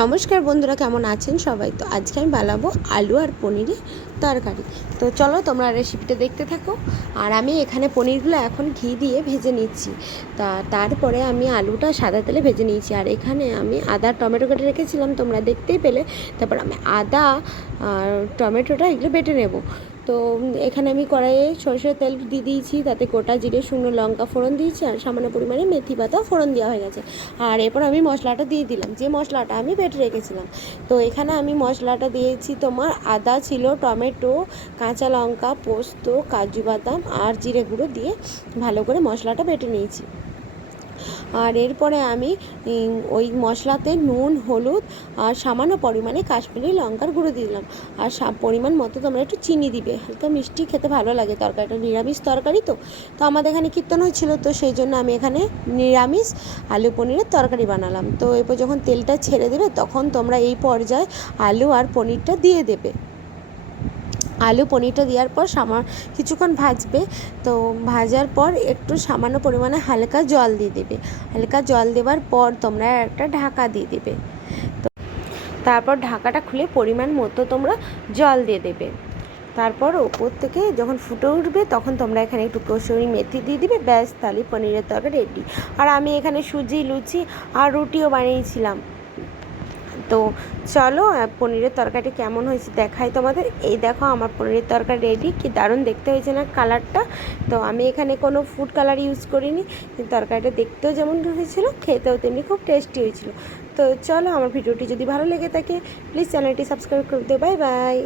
নমস্কার বন্ধুরা, কেমন আছেন সবাই? তো আজকে আমি বানাবো আলু আর পনিরের তরকারি। তো চলো তোমরা রেসিপিটা দেখতে থাকো। আর আমি এখানে পনিরগুলো এখন ঘি দিয়ে ভেজে নিচ্ছি। তা, তারপরে আমি আলুটা সাদা তেলে ভেজে নিয়েছি। আর এখানে আমি আদা টমেটো কেটে রেখেছিলাম, তোমরা দেখতেই পেলে। তারপর আমি আদা আর টমেটোটা এগুলো বেটে নেব। তো এখানে আমি কড়াইয়ে সরষের তেল দিয়ে দিয়েছি, তাতে গোটা জিরে, শুকনো লঙ্কা ফোড়ন দিয়েছি আর সামান্য পরিমাণে মেথি পাতা ফোড়ন দেওয়া হয়ে গেছে। আর এরপর আমি মশলাটা দিয়ে দিলাম, যে মশলাটা আমি বেটে রেখেছিলাম। তো এখানে আমি মশলাটা দিয়েছি তোমার আদা ছিল, টমেটো, কাঁচা লঙ্কা, পোস্ত, কাজু বাদাম আর জিরে গুঁড়ো দিয়ে ভালো করে মশলাটা বেটে নিয়েছি। আর এরপরে আমি ওই মশলাতে নুন, হলুদ আর সামান্য পরিমাণে কাশ্মীরি লঙ্কার গুঁড়ো দিলাম। আর পরিমাণ মতো তোমরা একটু চিনি দিবে। হালকা মিষ্টি খেতে ভালো লাগে তরকারিটা নিরামিষ তরকারি তো। তো আমাদের এখানে কীর্তন হয়েছিল, তো সেই জন্য আমি এখানে নিরামিষ আলু পনিরের তরকারি বানালাম। তো এরপর যখন তেলটা ছেড়ে দেবে, তখন তোমরা এই পর্যায়ে আলু আর পনিরটা দিয়ে দেবে। আলু পনিরটা দেওয়ার পর সামা, কিছুক্ষণ ভাজবে। তো ভাজার পর একটু সামান্য পরিমাণে হালকা জল দিয়ে দেবে। হালকা জল দেওয়ার পর তোমরা একটা ঢাকা দিয়ে দেবে। তো তারপর ঢাকাটা খুলে পরিমাণ মতো তোমরা জল দিয়ে দেবে। তারপর ওপর থেকে যখন ফুটে উঠবে তখন তোমরা এখানে একটু কসুরি মেথি দিয়ে দিবে। ব্যাস, তাহলে পনিরের তরকারি রেডি আর আমি এখানে সুজি, লুচি আর রুটিও বানিয়েছিলাম। তো চলো পনিরের তরকারিটা কেমন হয়েছে দেখাই তোমাদের। এই দেখো, আমার পনিরের তরকারি রেডি কি দারুণ দেখতে হয়েছে না কালারটা তো আমি এখানে কোনো ফুড কালার ইউজ করিনি তরকারিটা দেখতেও যেমন হয়েছিল, খেতেও তেমনি খুব টেস্টি হয়েছিল। তো চলো, আমার ভিডিওটি যদি ভালো লেগে থাকে প্লিজ চ্যানেলটি সাবস্ক্রাইব করে দিও। Bye bye